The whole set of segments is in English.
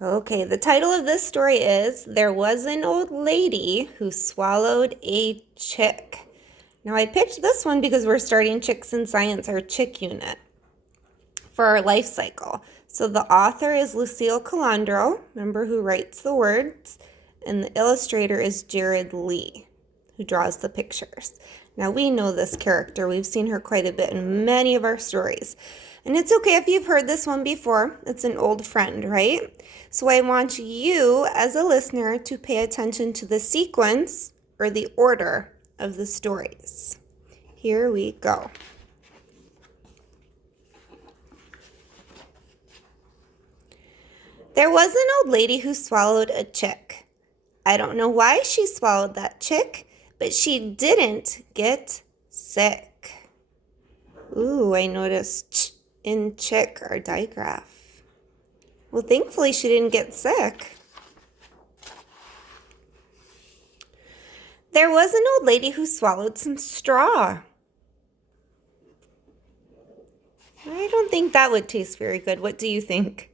Okay, the title of this story is There Was an Old Lady Who Swallowed a Chick. Now, I picked this one because we're starting Chicks in Science, our chick unit, for our life cycle. So the author is Lucille Calandro, remember, who writes the words, and the illustrator is Jared Lee, who draws the pictures. Now, we know this character. We've seen her quite a bit in many of our stories. And it's okay if you've heard this one before. It's an old friend, right? So I want you, as a listener, to pay attention to the sequence or the order of the stories. Here we go. There was an old lady who swallowed a chick. I don't know why she swallowed that chick, but she didn't get sick. Ooh, I noticed ch in chick or digraph. Well, thankfully she didn't get sick. There was an old lady who swallowed some straw. I don't think that would taste very good. What do you think?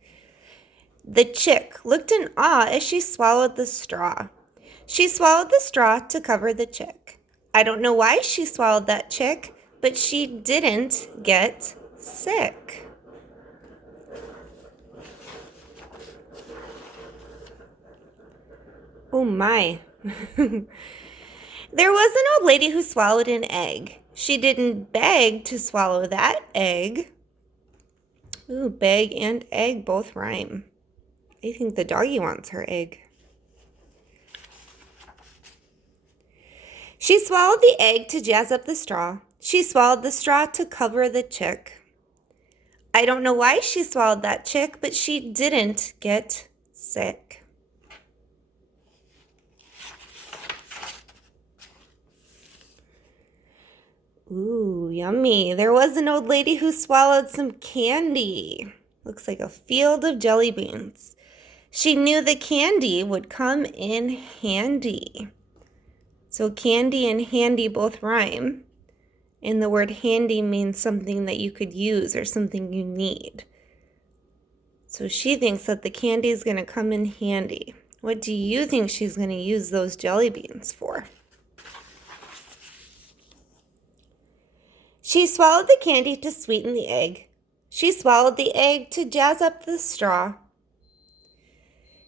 The chick looked in awe as she swallowed the straw. She swallowed the straw to cover the chick. I don't know why she swallowed that chick, but she didn't get sick. Oh my. There was an old lady who swallowed an egg. She didn't beg to swallow that egg. Ooh, beg and egg both rhyme. I think the doggy wants her egg. She swallowed the egg to jazz up the straw. She swallowed the straw to cover the chick. I don't know why she swallowed that chick, but she didn't get sick. Ooh, yummy. There was an old lady who swallowed some candy. Looks like a field of jelly beans. She knew the candy would come in handy. So candy and handy both rhyme. And the word handy means something that you could use or something you need. So she thinks that the candy is going to come in handy. What do you think she's going to use those jelly beans for? She swallowed the candy to sweeten the egg. She swallowed the egg to jazz up the straw.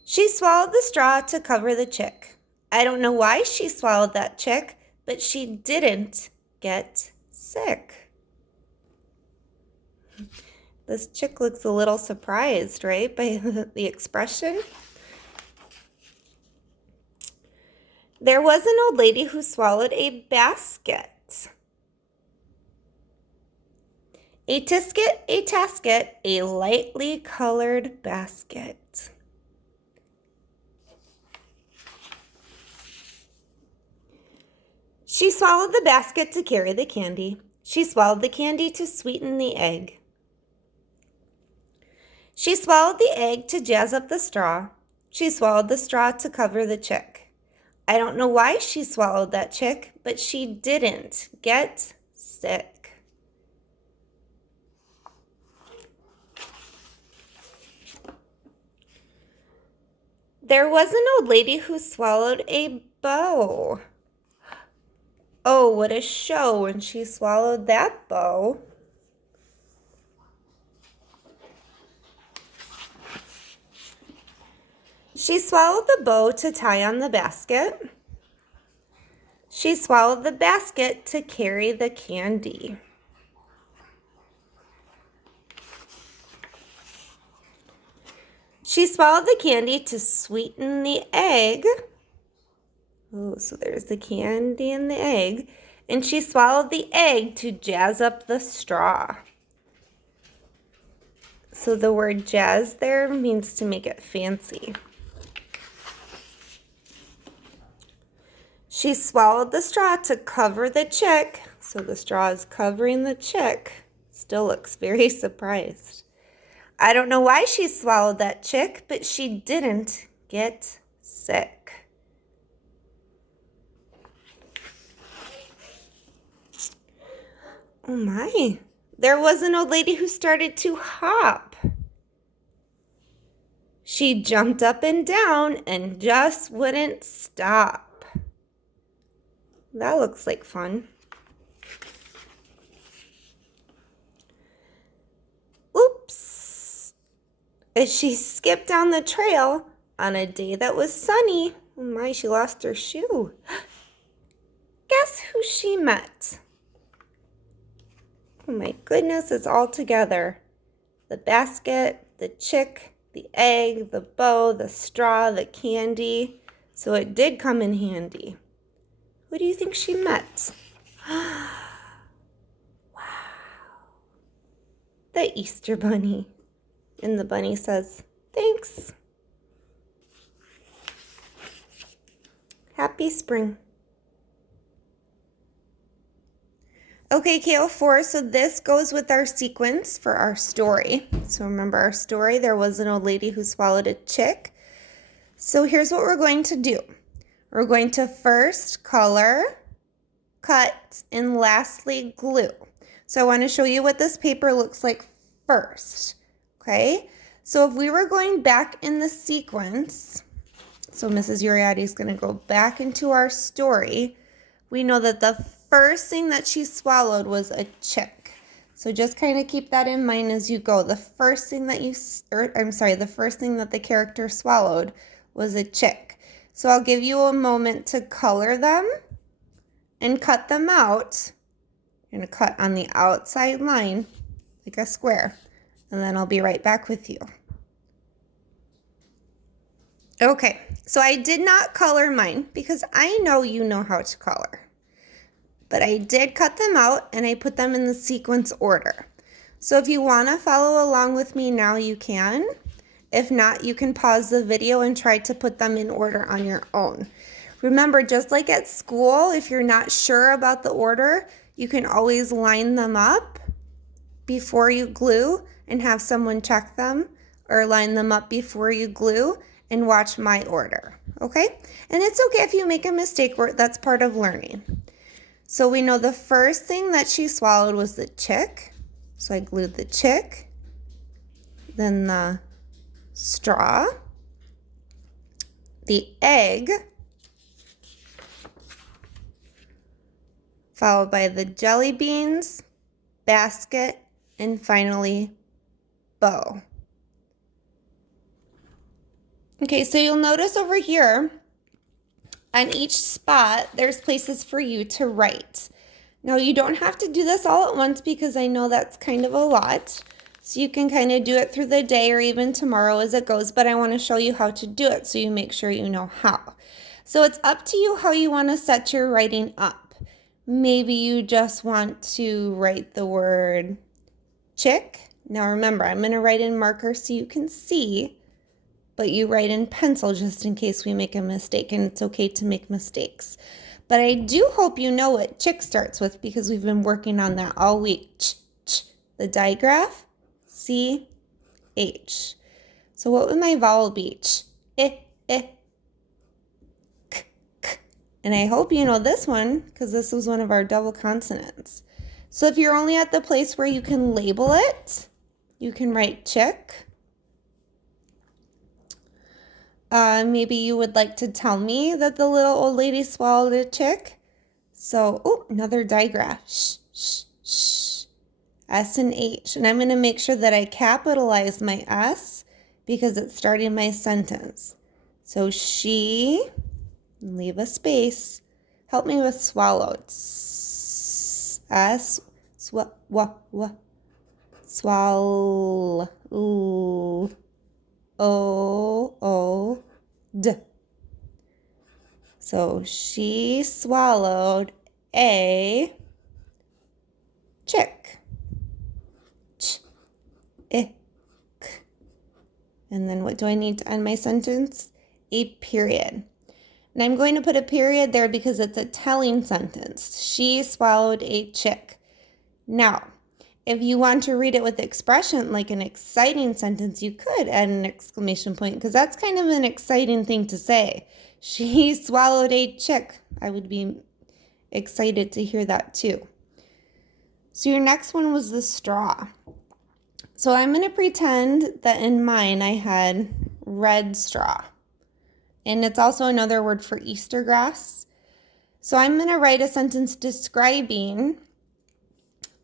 She swallowed the straw to cover the chick. I don't know why she swallowed that chick, but she didn't get sick. This chick looks a little surprised, right, by the expression. There was an old lady who swallowed a basket. A tisket, a tasket, a lightly colored basket. She swallowed the basket to carry the candy. She swallowed the candy to sweeten the egg. She swallowed the egg to jazz up the straw. She swallowed the straw to cover the chick. I don't know why she swallowed that chick, but she didn't get sick. There was an old lady who swallowed a bow. Oh, what a show when she swallowed that bow. She swallowed the bow to tie on the basket. She swallowed the basket to carry the candy. She swallowed the candy to sweeten the egg. Oh, so there's the candy and the egg. And she swallowed the egg to jazz up the straw. So the word jazz there means to make it fancy. She swallowed the straw to cover the chick. So the straw is covering the chick. Still looks very surprised. I don't know why she swallowed that chick, but she didn't get sick. Oh my, there was an old lady who started to hop. She jumped up and down and just wouldn't stop. That looks like fun. Oops. As she skipped down the trail on a day that was sunny, oh my, she lost her shoe. Guess who she met? Oh my goodness, it's all together. The basket, the chick, the egg, the bow, the straw, the candy. So it did come in handy. Who do you think she met? Wow. The Easter Bunny. And the bunny says, thanks. Happy spring. Okay, KO4, so this goes with our sequence for our story. So remember our story, there was an old lady who swallowed a chick. So here's what we're going to do. We're going to first color, cut, and lastly glue. So I want to show you what this paper looks like first, okay? So if we were going back in the sequence, so Mrs. Uriadi is going to go back into our story, we know that the first thing that she swallowed was a chick. So just kind of keep that in mind as you go. The first thing that the first thing that the character swallowed was a chick. So I'll give you a moment to color them and cut them out. You're going to cut on the outside line like a square, and then I'll be right back with you. Okay, so I did not color mine because I know you know how to color. But I did cut them out and I put them in the sequence order. So if you want to follow along with me now, you can. If not, you can pause the video and try to put them in order on your own. Remember, just like at school, if you're not sure about the order, you can always line them up before you glue and have someone check them, or line them up before you glue and watch my order, okay? And it's okay if you make a mistake, that's part of learning. So we know the first thing that she swallowed was the chick. So I glued the chick, then the straw, the egg, followed by the jelly beans, basket, and finally bow. Okay, so you'll notice over here on each spot, there's places for you to write. Now, you don't have to do this all at once because I know that's kind of a lot. So you can kind of do it through the day or even tomorrow as it goes, but I want to show you how to do it so you make sure you know how. So it's up to you how you want to set your writing up. Maybe you just want to write the word chick. Now remember, I'm going to write in marker so you can see, but you write in pencil just in case we make a mistake, and it's okay to make mistakes. But I do hope you know what chick starts with because we've been working on that all week. The digraph, C, H. So what would my vowel be? Ch, k, k. And I hope you know this one because this was one of our double consonants. So if you're only at the place where you can label it, you can write chick. Maybe you would like to tell me that the little old lady swallowed a chick. So, oh, another digraph. Shh, shh, shh. S and H. And I'm going to make sure that I capitalize my S because it's starting my sentence. So she, leave a space. Help me with swallowed. S, swallow. O, D. So she swallowed a chick. Ch, ik. And then what do I need to end my sentence? A period. And I'm going to put a period there because it's a telling sentence. She swallowed a chick. Now, if you want to read it with expression, like an exciting sentence, you could add an exclamation point because that's kind of an exciting thing to say. She swallowed a chick. I would be excited to hear that too. So your next one was the straw. So I'm going to pretend that in mine I had red straw. And it's also another word for Easter grass. So I'm going to write a sentence describing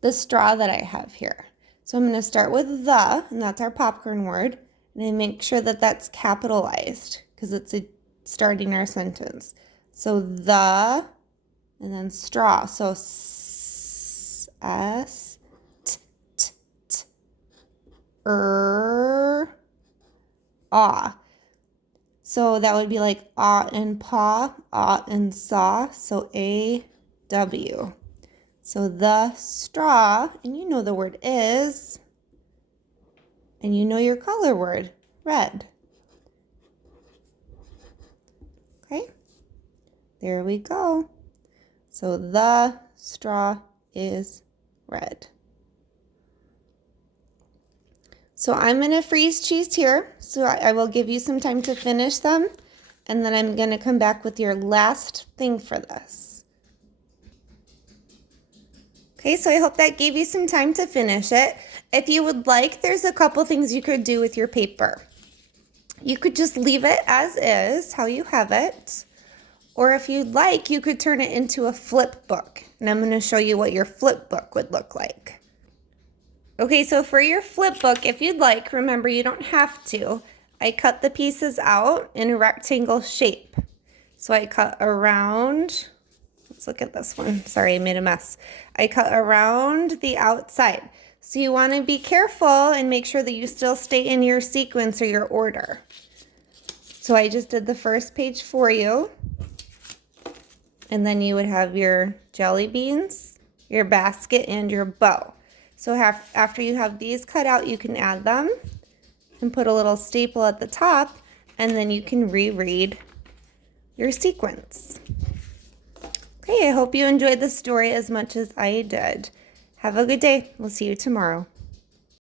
the straw that I have here. So I'm going to start with the, and that's our popcorn word, and I make sure that that's capitalized because it's starting our sentence. So the, and then straw. So s, t, t, t, ah. So that would be like ah and paw, ah and saw. So A-W. So the straw, and you know the word is, and you know your color word, red. Okay, there we go. So the straw is red. So I'm going to freeze cheese here. So I will give you some time to finish them. And then I'm going to come back with your last thing for this. Okay, so I hope that gave you some time to finish it. If you would like, there's a couple things you could do with your paper. You could just leave it as is, how you have it. Or if you'd like, you could turn it into a flip book. And I'm going to show you what your flip book would look like. Okay, so for your flip book, if you'd like, remember you don't have to. I cut the pieces out in a rectangle shape. So I cut around, let's look at this one. Sorry, I made a mess. I cut around the outside. So you want to be careful and make sure that you still stay in your sequence or your order. So I just did the first page for you. And then you would have your jelly beans, your basket, and your bow. So after you have these cut out, you can add them and put a little staple at the top, and then you can reread your sequence. Okay, I hope you enjoyed the story as much as I did. Have a good day. We'll see you tomorrow.